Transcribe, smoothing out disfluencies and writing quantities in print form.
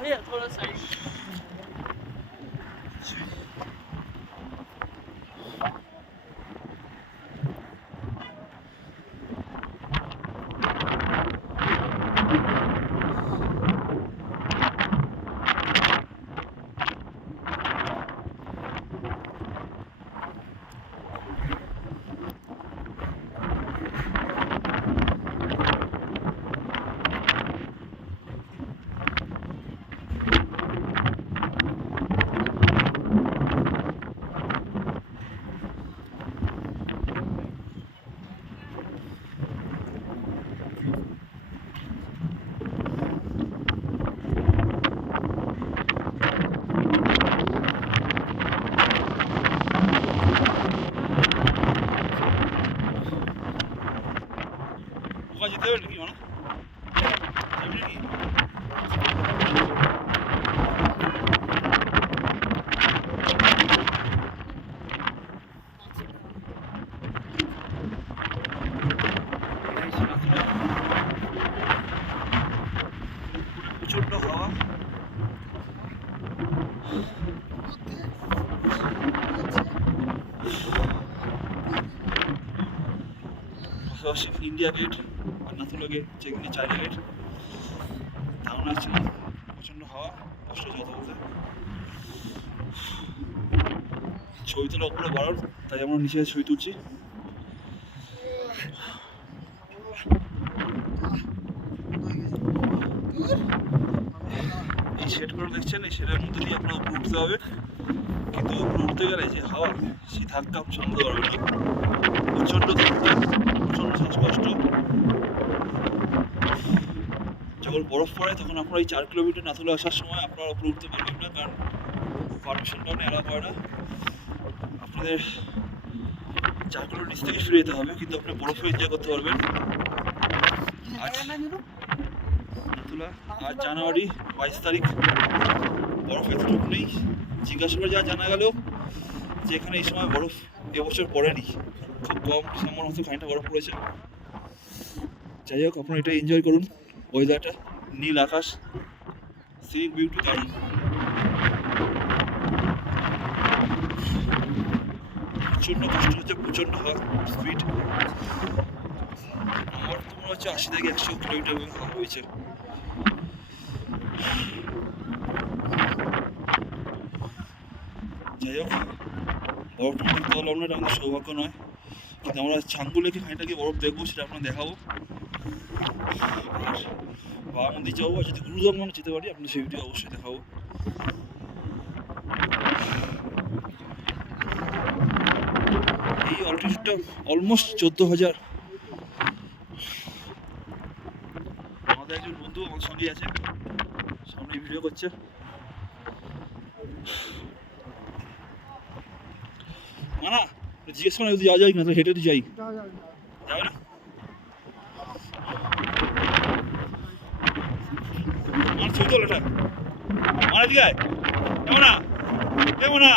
भैया थोड़ा साइड যেতে হবে নাকি মানে যাবি নাকি প্রচন্ড হাওয়া পাশাপাশি ইন্ডিয়া গেট আর নাথুলা গেট যেখানে চাইনা গেট ধারণা আসছে না প্রচণ্ড হাওয়া কষ্ট যত বলতে ছবি তোলা উপরে বাড়ার তাই আমরা নিচে ছবি তুলছি এই শেডগুলো দেখছেন এই শেডের মধ্যে দিয়ে আপনার উপরে উঠতে হবে কিন্তু উপরে উঠতে গেলে যে হাওয়া সেই ধাক্কা আপনি সামলাতে পারবেন না প্রচণ্ড ধাক্কা প্রচণ্ড শ্বাসকষ্ট যখন বরফ পড়ে তখন আপনারা এই 4 কিলোমিটার নাথুলা আসার সময় আপনারা উপরে উঠতে পারবেন না কারণ পারমিশনটাও এলাও করে না আপনাদের 4 কিলোমিটার নিচ থেকে ফিরে যেতে হবে কিন্তু আপনি বরফে এনজয় করতে পারবেন নাথুলা আজ জানুয়ারি 22 তারিখ বরফ এতটুকু নেই জিজ্ঞাসা করে যা জানা গেল যে এখানে এই সময় বরফ এবছর পড়েনি খুব কম ডিসেম্বর মাসে খানিকটা বরফ পড়েছে যাই হোক আপনারা এটা এনজয় করুন ওয়েদারটা নীল আকাশ সিনিক বিউটি দারুণ প্রচণ্ড কষ্ট হচ্ছে প্রচণ্ড স্পিড আমার তো মনে হচ্ছে 80 থেকে 100 কিলোমিটার হাওয়া হয়েছে যাই হোক বরফটা দেখতে পারলাম না এটা আমাদের সৌভাগ্য নয় কিন্তু আমরা ছাঙ্গু লেকে খানিকটা গিয়ে বরফ দেখবো সেটা আপনার দেখাবো আর বাবা মন্দির যাবো আর যদি গুরুদম মানে যেতে পারি আপনার সেই ভিডিও অবশ্যই দেখাবো এই অল্টিটিউডটা অলমোস্ট 14,000 আমাদের একজন বন্ধু আমার সঙ্গে আছে সামনে ভিডিও করছে মানা জিজ্ঞেস করে যদি যাওয়া যায় না তো হেঁটে তো যাই যাবে না আমার ছবি তোল এটা আমার দিকে কেমন না